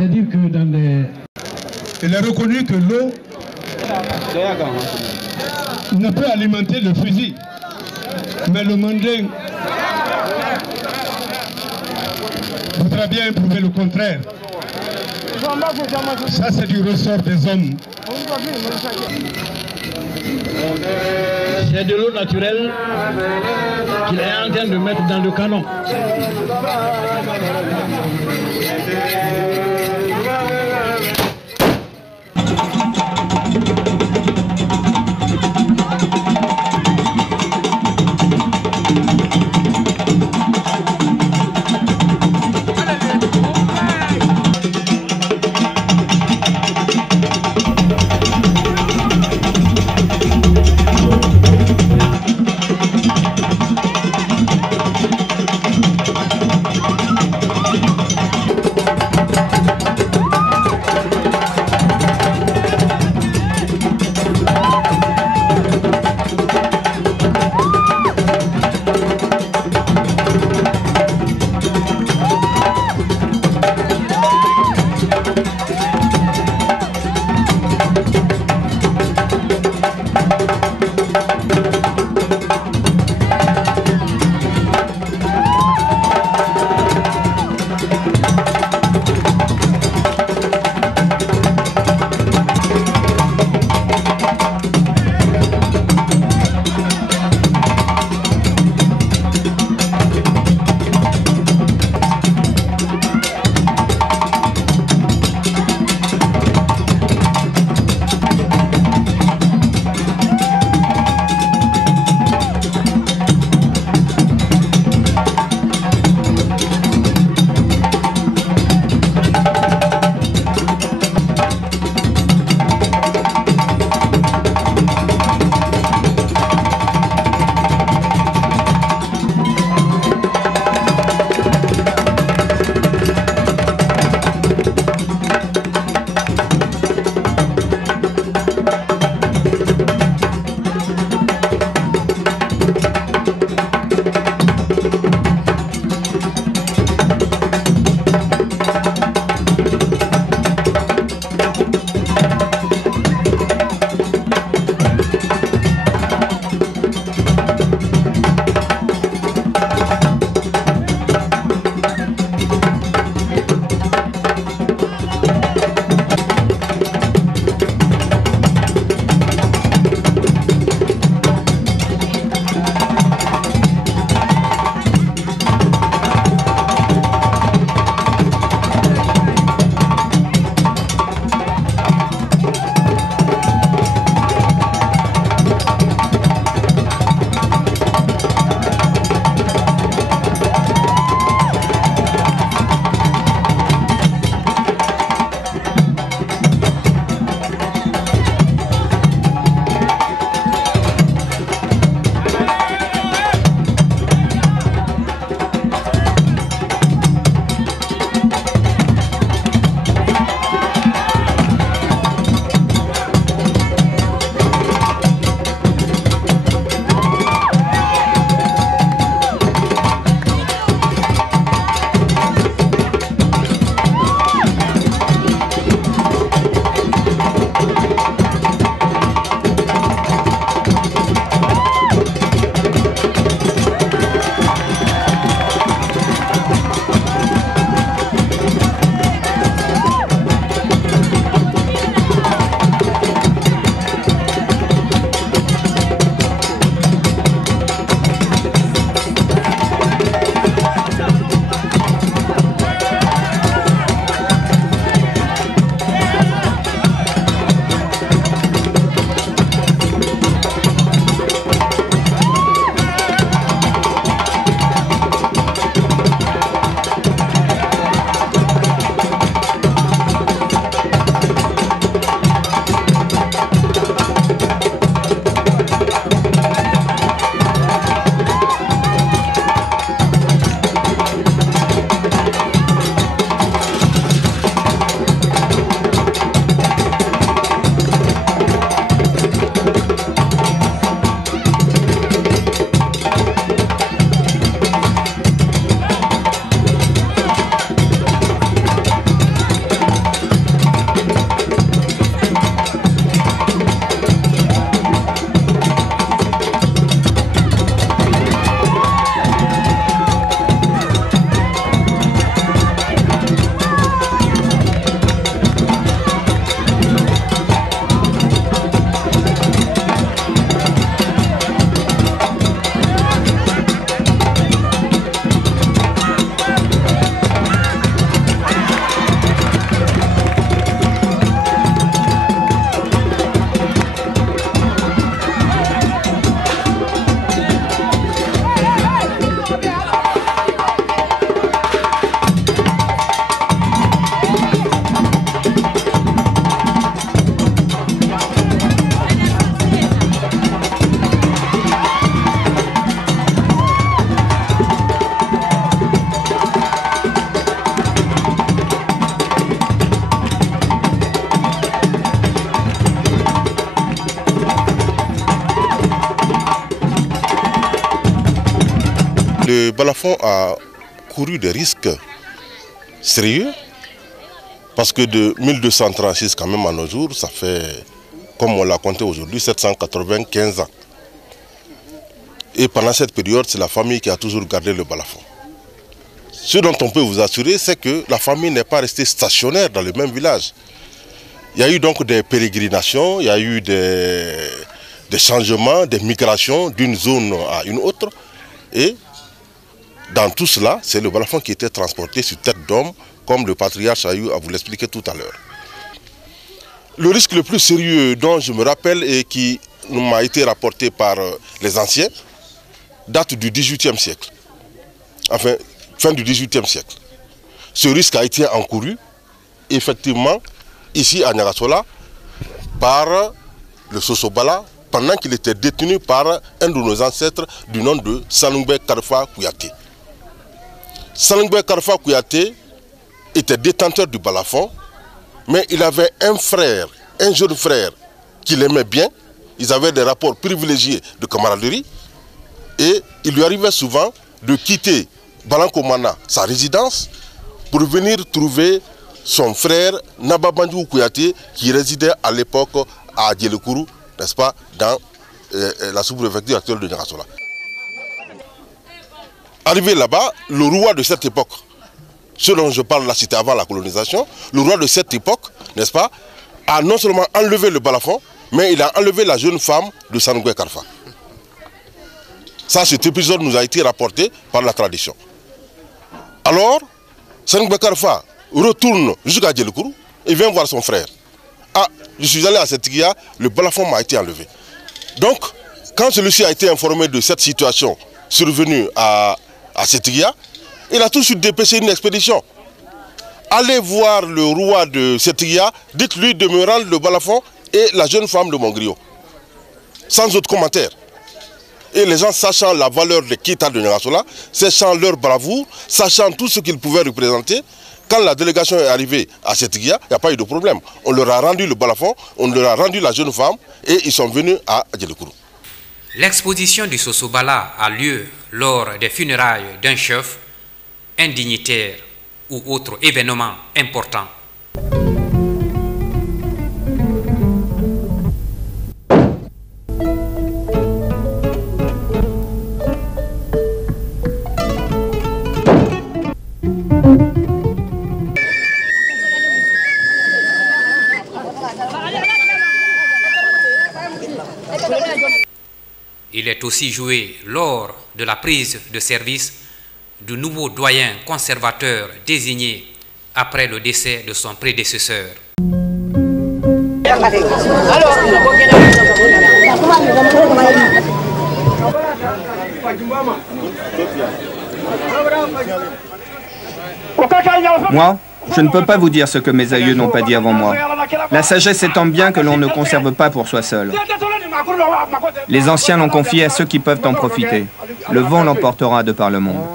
C'est-à-dire que dans les... Il est reconnu que l'eau ne peut alimenter le fusil. Mais le manding voudra bien prouver le contraire. Ça, c'est du ressort des hommes. C'est de l'eau naturelle qu'il est en train de mettre dans le canon. le balafon a couru des risques sérieux, parce que de 1236 quand même à nos jours, ça fait, comme on l'a compté aujourd'hui, 795 ans. Et pendant cette période, c'est la famille qui a toujours gardé le balafon. Ce dont on peut vous assurer, c'est que la famille n'est pas restée stationnaire dans le même village. Il y a eu donc des pérégrinations, il y a eu des changements, des migrations d'une zone à une autre. Et dans tout cela, c'est le balafon qui était transporté sur tête d'homme, comme le patriarche a eu à vous l'expliquer tout à l'heure. Le risque le plus sérieux dont je me rappelle et qui m'a été rapporté par les anciens date du XVIIIe siècle. Enfin, fin du XVIIIe siècle. Ce risque a été encouru, effectivement, ici à Niagasola, par le Sosobala, pendant qu'il était détenu par un de nos ancêtres du nom de Salungbe Karfa Kouyaté. Salungbe Karfa Kouyaté était détenteur du balafon, mais il avait un frère, un jeune frère, qu'il aimait bien. Ils avaient des rapports privilégiés de camaraderie, et il lui arrivait souvent de quitter Balankomana, sa résidence, pour venir trouver son frère Nababandjou Kouyaté, qui résidait à l'époque à Djelekourou, n'est-ce pas, dans la sous-préfecture actuelle de Niagasola. Arrivé là-bas, le roi de cette époque, ce dont je parle là, c'était avant la colonisation, le roi de cette époque, n'est-ce pas, a non seulement enlevé le balafon, mais il a enlevé la jeune femme de Salungbe Karfa. Ça, cet épisode nous a été rapporté par la tradition. Alors, Salungbe Karfa retourne jusqu'à Djelekourou et vient voir son frère. Ah, je suis allé à Seteguia, le balafon m'a été enlevé. Donc, quand celui-ci a été informé de cette situation survenue à Seteguia, il a tout de suite dépêché une expédition. Allez voir le roi de Seteguia, dites-lui de me rendre le balafon et la jeune femme de mon griot. Sans autre commentaire. Et les gens, sachant la valeur des Keita de Niagasola, sachant leur bravoure, sachant tout ce qu'ils pouvaient représenter, quand la délégation est arrivée à Seteguia, il n'y a pas eu de problème. On leur a rendu le balafon, on leur a rendu la jeune femme et ils sont venus à Djelekourou. L'exposition du Sosobala a lieu lors des funérailles d'un chef, un dignitaire ou autre événement important. Il est aussi joué lors de la prise de service du nouveau doyen conservateur désigné après le décès de son prédécesseur. Moi, je ne peux pas vous dire ce que mes aïeux n'ont pas dit avant moi. La sagesse étant bien que l'on ne conserve pas pour soi seul. Les anciens l'ont confié à ceux qui peuvent en profiter. Le vent l'emportera de par le monde.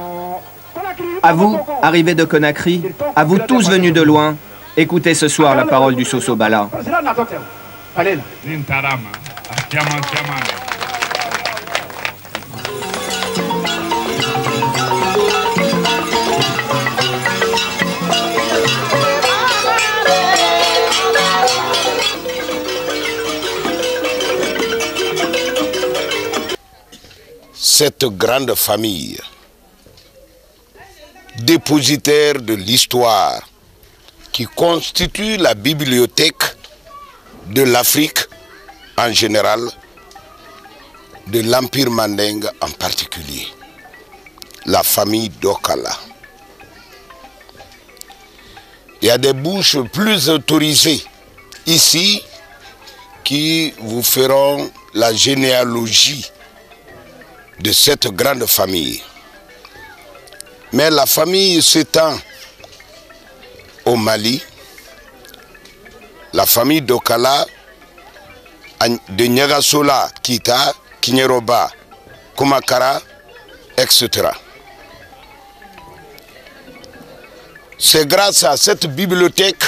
À vous, arrivés de Conakry, à vous tous venus de loin, écoutez ce soir la parole du Sosobala. Cette grande famille, dépositaire de l'histoire, qui constitue la bibliothèque de l'Afrique en général, de l'Empire Mandingue en particulier, la famille Dokala. Il y a des bouches plus autorisées ici qui vous feront la généalogie de cette grande famille. Mais la famille s'étend au Mali, la famille Dokala, de Niagasola, Keita, Kinyeroba, Kumakara, etc. C'est grâce à cette bibliothèque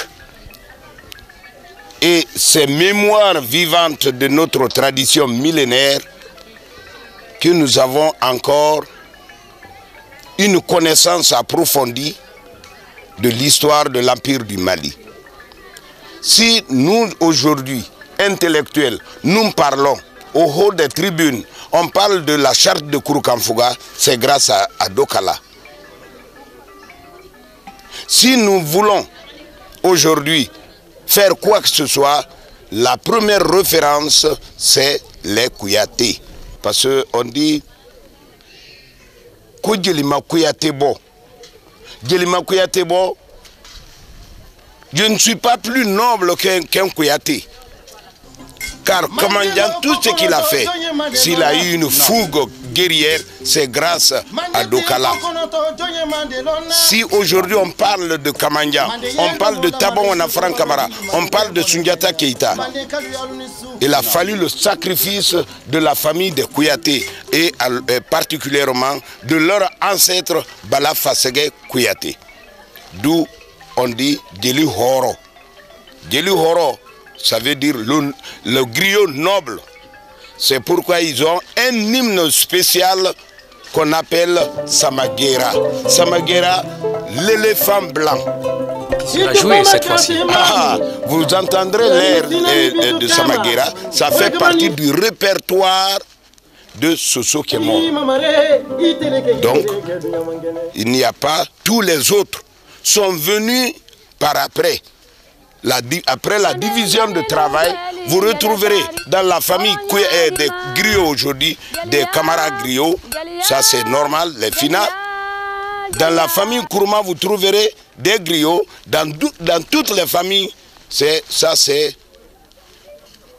et ces mémoires vivantes de notre tradition millénaire que nous avons encore une connaissance approfondie de l'histoire de l'Empire du Mali. Si nous, aujourd'hui, intellectuels, nous parlons au haut des tribunes, on parle de la charte de Kouroukanfouga, c'est grâce à Dokala. Si nous voulons aujourd'hui faire quoi que ce soit, la première référence, c'est les Kouyaté. Parce qu'on dit Koudjelima Kouyaté bo. Djelima Kouyaté bo, je ne suis pas plus noble qu'un Kouyaté. Car Kamandjan, tout ce qu'il a fait, s'il a eu une fougue guerrière, c'est grâce à Dokala. Si aujourd'hui on parle de Kamandjan, on parle de Tabon Wanafran Kamara, on parle de Sundiata Keïta, il a fallu le sacrifice de la famille des Kouyaté et particulièrement de leur ancêtre Bala Fasege Kouyaté. D'où on dit Djeli Horo. Djeli Horo, ça veut dire le griot noble. C'est pourquoi ils ont un hymne spécial qu'on appelle Samagera. Samagera, l'éléphant blanc. Tu l'as joué cette fois-ci. Vous entendrez l'air de Samagera. Ça fait partie du répertoire de Soso qui est mort. Donc, il n'y a pas... Tous les autres sont venus par après. Après la division de travail, vous retrouverez dans la famille des griots aujourd'hui, des camarades griots, ça c'est normal, les finales. Dans la famille Kourma, vous trouverez des griots, dans toutes les familles, ça c'est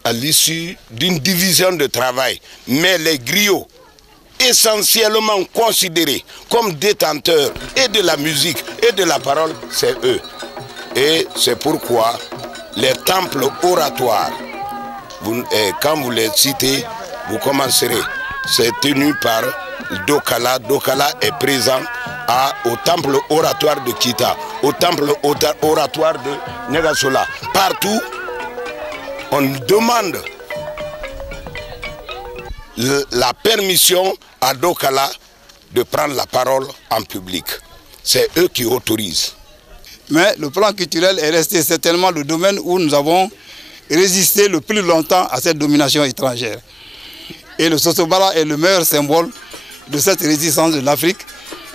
à l'issue d'une division de travail. Mais les griots, essentiellement considérés comme détenteurs et de la musique et de la parole, c'est eux. Et c'est pourquoi les temples oratoires, quand vous les citez, vous commencerez. C'est tenu par Dokala. Dokala est présent au temple oratoire de Kita, au temple oratoire de Nagasola. Partout, on demande la permission à Dokala de prendre la parole en public. C'est eux qui autorisent. Mais le plan culturel est resté certainement le domaine où nous avons résisté le plus longtemps à cette domination étrangère. Et le Sosobala est le meilleur symbole de cette résistance de l'Afrique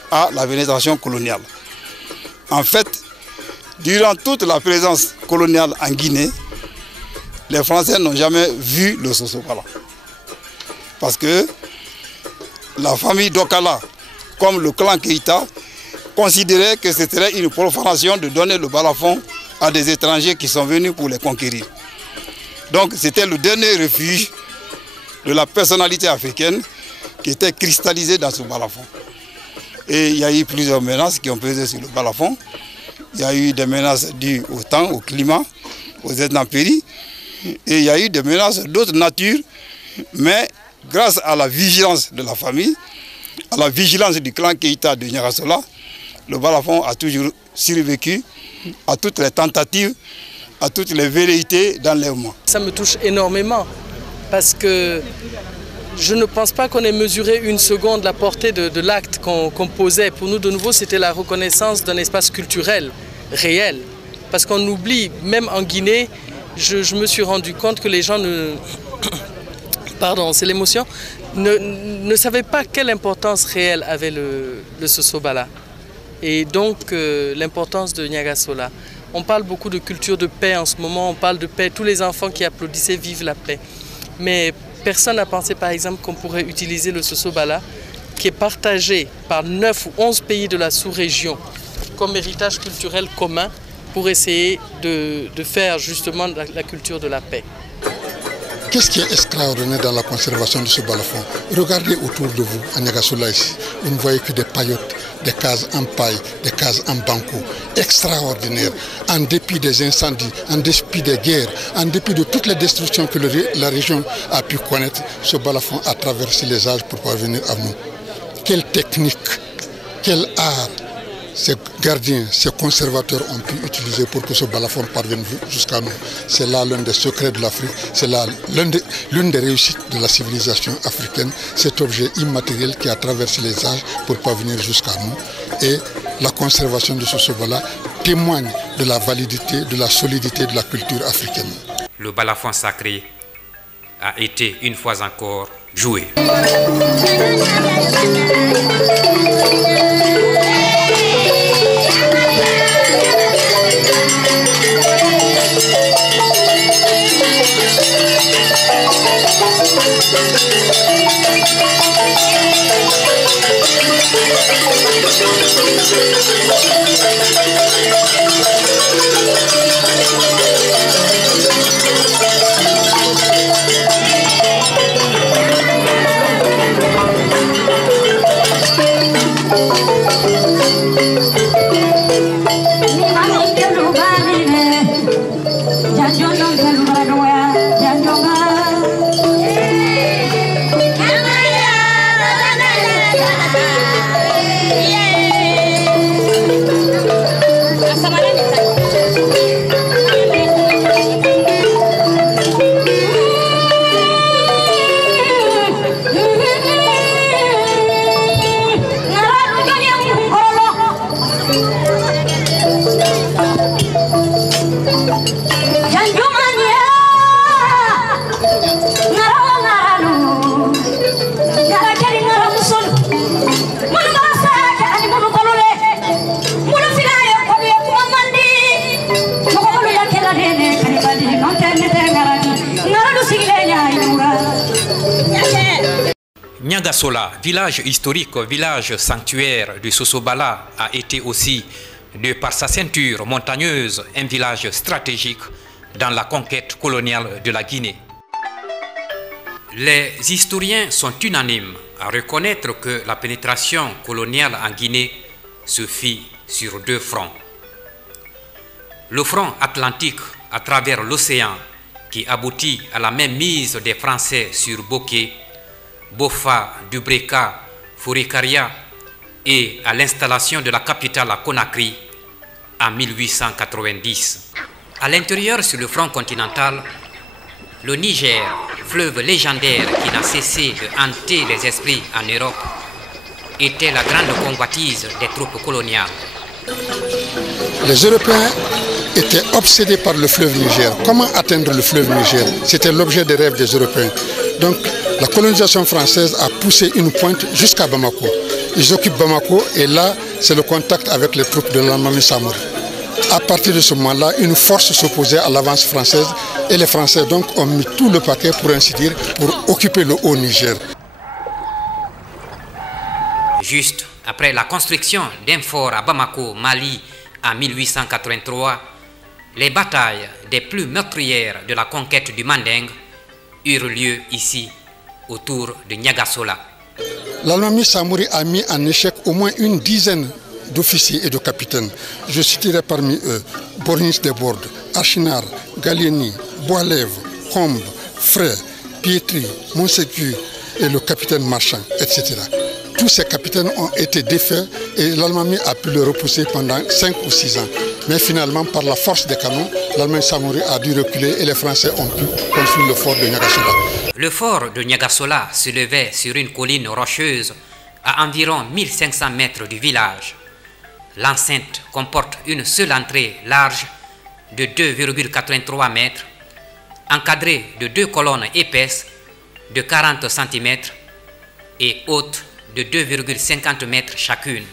à la pénétration coloniale. En fait, durant toute la présence coloniale en Guinée, les Français n'ont jamais vu le Sosobala. Parce que la famille Dokala, comme le clan Keïta, considérait que c'était une profanation de donner le balafon à des étrangers qui sont venus pour les conquérir. Donc c'était le dernier refuge de la personnalité africaine qui était cristallisée dans ce balafon. Et il y a eu plusieurs menaces qui ont pesé sur le balafon. Il y a eu des menaces dues au temps, au climat, aux intempéries. Et il y a eu des menaces d'autres natures. Mais grâce à la vigilance de la famille, à la vigilance du clan Keïta de Nyagasola, le balafon a toujours survécu à toutes les tentatives, à toutes les velléités d'enlèvement. Ça me touche énormément parce que je ne pense pas qu'on ait mesuré une seconde la portée de l'acte qu'on posait. Pour nous, de nouveau, c'était la reconnaissance d'un espace culturel réel. Parce qu'on oublie, même en Guinée, je me suis rendu compte que les gens ne... Pardon, c'est l'émotion, ne savaient pas quelle importance réelle avait le Sosobala. Et donc l'importance de Nyagasola. On parle beaucoup de culture de paix en ce moment, on parle de paix. Tous les enfants qui applaudissaient vivent la paix. Mais personne n'a pensé par exemple qu'on pourrait utiliser le Sosobala, qui est partagé par 9 ou 11 pays de la sous-région, comme héritage culturel commun, pour essayer de faire justement la culture de la paix. Qu'est-ce qui est extraordinaire dans la conservation de ce balafon? Regardez autour de vous, à Nyagasola ici, vous ne voyez que des paillotes, des cases en paille, des cases en banco. Extraordinaire. En dépit des incendies, en dépit des guerres, en dépit de toutes les destructions que la région a pu connaître, ce balafon a traversé les âges pour parvenir à nous. Quelle technique, quel art, ces gardiens, ces conservateurs ont pu utiliser pour que ce balafon parvienne jusqu'à nous. C'est là l'un des secrets de l'Afrique, c'est là l'une des réussites de la civilisation africaine, cet objet immatériel qui a traversé les âges pour parvenir jusqu'à nous. Et la conservation de ce soba-là témoigne de la validité, de la solidité de la culture africaine. Le balafon sacré a été une fois encore joué. Niagasola, village historique, village sanctuaire du Sosobala, a été aussi, de par sa ceinture montagneuse, un village stratégique dans la conquête coloniale de la Guinée. Les historiens sont unanimes à reconnaître que la pénétration coloniale en Guinée se fit sur deux fronts. Le front atlantique à travers l'océan qui aboutit à la même mise des Français sur Boké, Bofa, Dubreka, Fourikaria et à l'installation de la capitale à Conakry en 1890. À l'intérieur, sur le front continental, le Niger, fleuve légendaire qui n'a cessé de hanter les esprits en Europe, était la grande convoitise des troupes coloniales. Les Européens étaient obsédés par le fleuve Niger. Comment atteindre le fleuve Niger? C'était l'objet des rêves des Européens. Donc la colonisation française a poussé une pointe jusqu'à Bamako. Ils occupent Bamako et là, c'est le contact avec les troupes de l'Almami Samori. À partir de ce moment-là, une force s'opposait à l'avance française et les Français donc ont mis tout le paquet, pour ainsi dire, pour occuper le Haut-Niger. Juste après la construction d'un fort à Bamako, Mali, en 1883, les batailles des plus meurtrières de la conquête du Manding eurent lieu ici, autour de Niagasola. L'Almami Samori a mis en échec au moins une dizaine d'officiers et de capitaines. Je citerai parmi eux Bornis Desbordes, Achinar, Gallieni, Boilev, Combe, Frey, Pietri, Monsécu et le capitaine Marchand, etc. Tous ces capitaines ont été défaits et l'Almami a pu le repousser pendant 5 ou 6 ans. Mais finalement, par la force des canons, l'Almami Samori a dû reculer et les Français ont pu construire le fort de Niagasola. Le fort de Niagasola se levait sur une colline rocheuse à environ 1500 mètres du village. L'enceinte comporte une seule entrée large de 2,83 mètres, encadrée de 2 colonnes épaisses de 40 cm et hautes de 2,50 mètres chacune.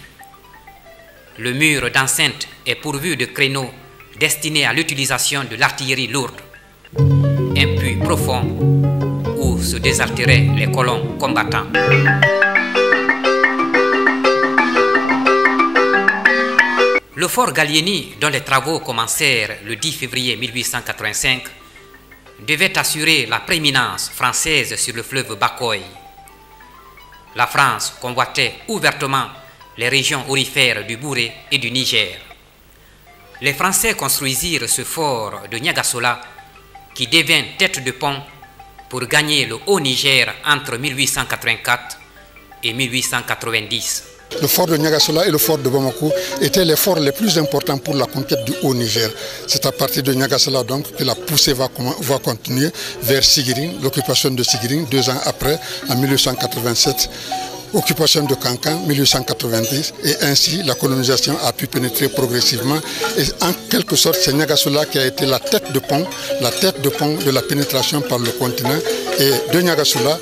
Le mur d'enceinte est pourvu de créneaux destinés à l'utilisation de l'artillerie lourde. Un puits profond où se désaltéraient les colons combattants. Le fort Gallieni, dont les travaux commencèrent le 10 février 1885, devait assurer la prééminence française sur le fleuve Bakoye. La France convoitait ouvertement les régions aurifères du Bouré et du Niger. Les Français construisirent ce fort de Niagasola qui devint tête de pont pour gagner le Haut-Niger entre 1884 et 1890. Le fort de Niagasola et le fort de Bamako étaient les forts les plus importants pour la conquête du Haut-Niger. C'est à partir de Niagasola donc que la poussée va continuer vers Sigiring, l'occupation de Sigiring 2 ans après, en 1887. Occupation de Kankan, 1890, et ainsi la colonisation a pu pénétrer progressivement. Et en quelque sorte, c'est Niagasola qui a été la tête de pont de la pénétration par le continent. Et de Niagasola,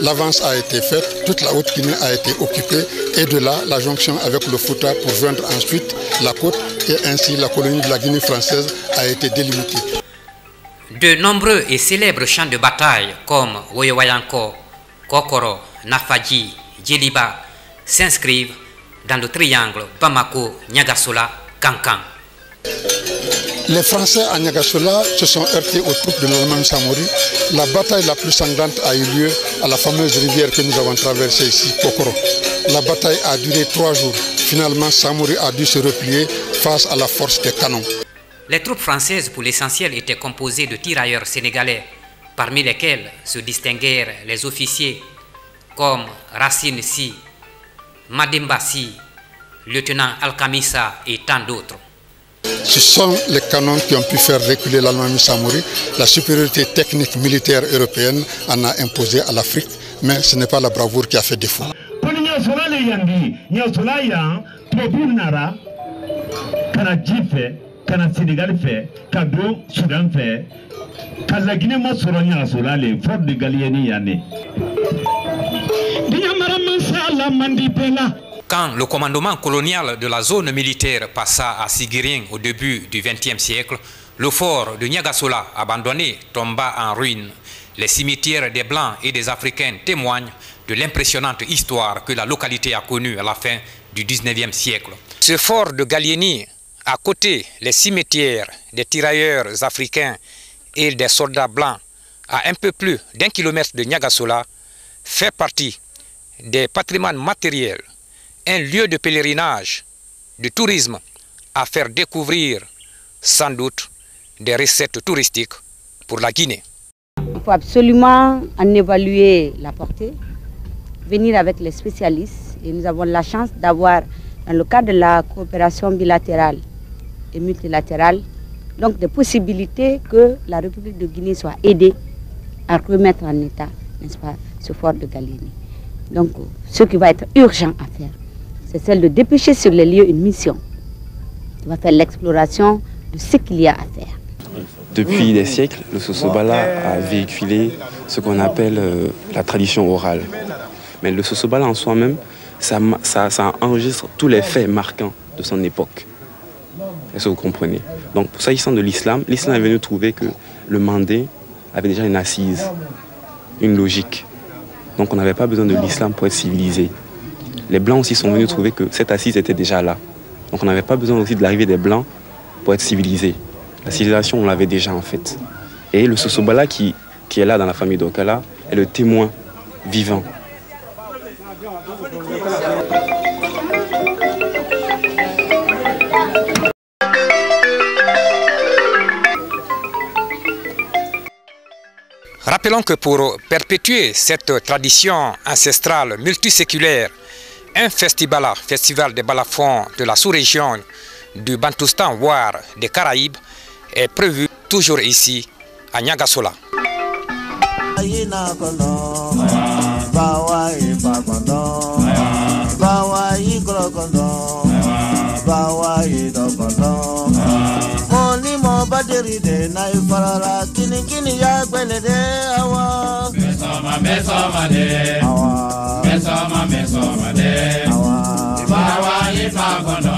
l'avance a été faite, toute la Haute-Guinée a été occupée, et de là, la jonction avec le Fouta pour joindre ensuite la côte, et ainsi la colonie de la Guinée française a été délimitée. De nombreux et célèbres champs de bataille comme Woyowayanko, Kokoro, Nafadji, Djeliba s'inscrivent dans le triangle Bamako-Niagasola-Kankan. Les Français à Niagasola se sont heurtés aux troupes de l'Allemagne Samori. La bataille la plus sanglante a eu lieu à la fameuse rivière que nous avons traversée ici, Kokoro. La bataille a duré 3 jours. Finalement, Samori a dû se replier face à la force des canons. Les troupes françaises, pour l'essentiel, étaient composées de tirailleurs sénégalais, parmi lesquels se distinguèrent les officiers comme Racine Si, Mademba Si, lieutenant Alkamisa et tant d'autres. Ce sont les canons qui ont pu faire reculer l'Allemagne Samori. La supériorité technique militaire européenne en a imposé à l'Afrique, mais ce n'est pas la bravoure qui a fait défaut. Quand le commandement colonial de la zone militaire passa à Sigiring au début du XXe siècle, le fort de Niagasola, abandonné, tomba en ruine. Les cimetières des Blancs et des Africains témoignent de l'impressionnante histoire que la localité a connue à la fin du XIXe siècle. Ce fort de Gallieni, à côté les cimetières des tirailleurs africains et des soldats blancs, à un peu plus d'1 kilomètre de Niagasola, fait partie des patrimoines matériels, un lieu de pèlerinage, de tourisme, à faire découvrir sans doute des recettes touristiques pour la Guinée. Il faut absolument en évaluer la portée, venir avec les spécialistes, et nous avons la chance d'avoir, dans le cadre de la coopération bilatérale et multilatérale, donc des possibilités que la République de Guinée soit aidée à remettre en état, n'est-ce pas, ce fort de Gallieni. Donc, ce qui va être urgent à faire, c'est celle de dépêcher sur les lieux une mission qui va faire l'exploration de ce qu'il y a à faire. Depuis des siècles, le Sosobala a véhiculé ce qu'on appelle la tradition orale. Mais le Sosobala en soi-même, ça enregistre tous les faits marquants de son époque. Est-ce que vous comprenez? Donc, s'agissant de l'islam, l'islam est venu trouver que le Mandé avait déjà une assise, une logique. Donc on n'avait pas besoin de l'islam pour être civilisé. Les Blancs aussi sont venus trouver que cette assise était déjà là. Donc on n'avait pas besoin aussi de l'arrivée des Blancs pour être civilisé. La civilisation, on l'avait déjà en fait. Et le Sosobala qui est là dans la famille d'Okala est le témoin vivant. Rappelons que pour perpétuer cette tradition ancestrale multiséculaire, un festival des balafons de la sous-région du Bantoustan, voire des Caraïbes, est prévu toujours ici, à Niagasola. Mesoma de, bawa ipa kondo.